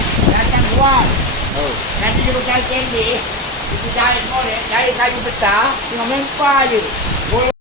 Datang buat. Oh. Nanti dia cari candy. Itu jahit boleh. Jahit kayu besar. Tengok mempah je. Boleh